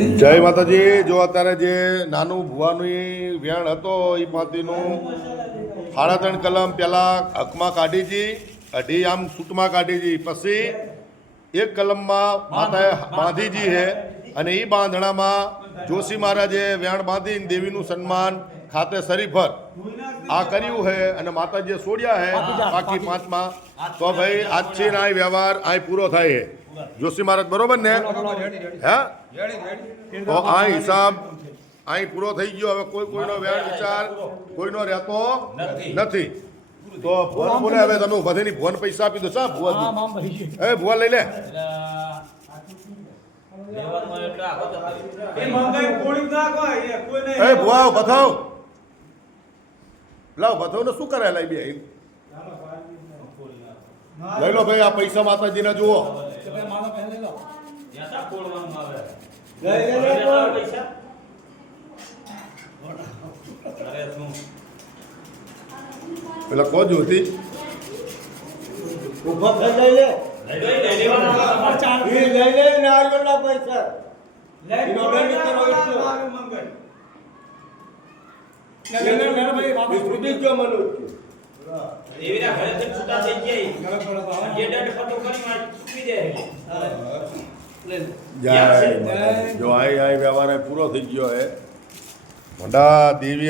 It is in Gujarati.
જય માતાજી। જો અત્યારે જે નાનું ભુવાની વેણ હતો એ પાતીનું 3.5 કલમ પહેલાં હકમાં કાઢી હતી, અઢી આમ સૂટમાં કાઢી હતી, પછી 1 કલમમાં માતાએ બાંધીજી છે અને એ બાંધણામાં જોશી મહારાજે વેણ બાંધીને દેવીનું સન્માન ખાતે શરીફત આ કર્યું છે અને માતાજીએ છોડ્યા છે બાકી 5માં। તો ભાઈ આજથી આ વ્યવહાર અહીં પૂરો થાય છે। જોશી મહારાજ બરોબર ને? હે તો આ હિસાબ અહીં પૂરો થઈ ગયો। હવે કોઈનો વેણ વિચાર કોઈનો રહેતો નથી। તો ભુવન બોલે હવે તમે બધીની ભુવન પૈસા આપી દો। શા ભુવા? એ ભુવા લઈ લે। એ ભુવા બતાવ લાવ, બતાવ ને શું કરે લઈ બે લઈ લો ભાઈ। આ પૈસા માતાજીના જુઓ। પેલા કો જોતી જય જો આ વ્યવહાર પૂરો થઈ ગયો હે। મોટા દેવી